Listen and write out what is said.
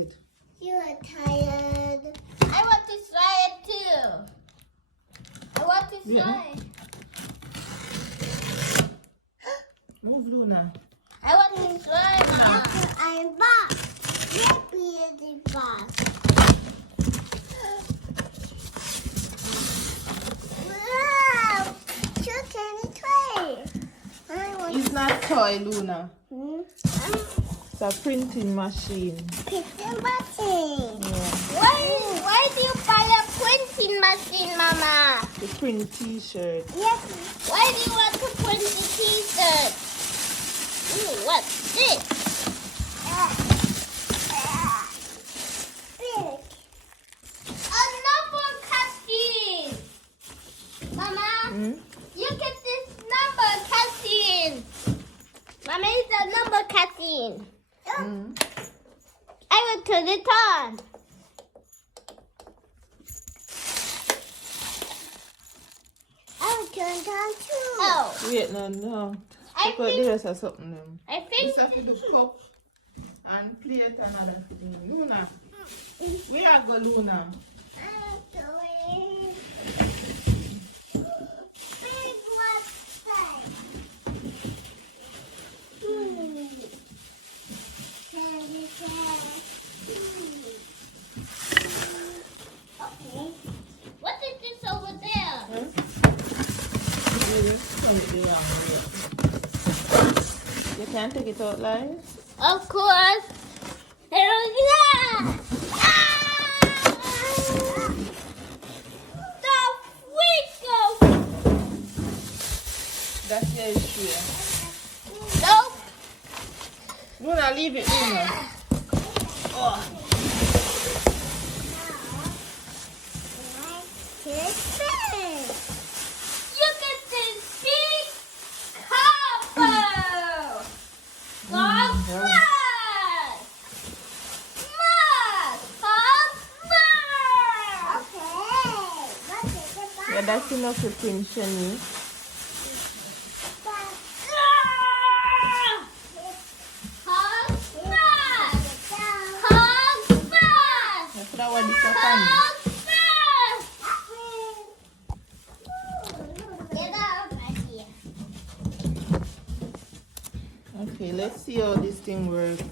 it. You are tired. I want to try it too. I want to try it. Move, Luna. I want to try it, Mama. I'm back. Maybe it's back. Wow! So can you try? It's not toy, Luna. Hmm? It's a printing machine. Printing machine. Yeah. Why do you buy a printing machine, Mama? To print T-shirt. Yes. Why do you want to print the T-shirt? Ooh, what's this? Another casting. Mama, look at this number casting. Mama, it's a number casting. I will turn it on. I will turn it on too. Oh. Wait, no. Look at the rest of something. I think This is for the cup and plate another thing. Luna. Where I go, Luna? I'm doing big one side. Okay. What is this over there? You can't take it out live? Of course. Here we go. The wiggle. That's the issue. Nope. Luna, leave it, Luna. Oh. Look at this big copper. Look. Yeah, that's enough to print, Cheeenique. That's what I want to say. Okay, let's see how this thing works.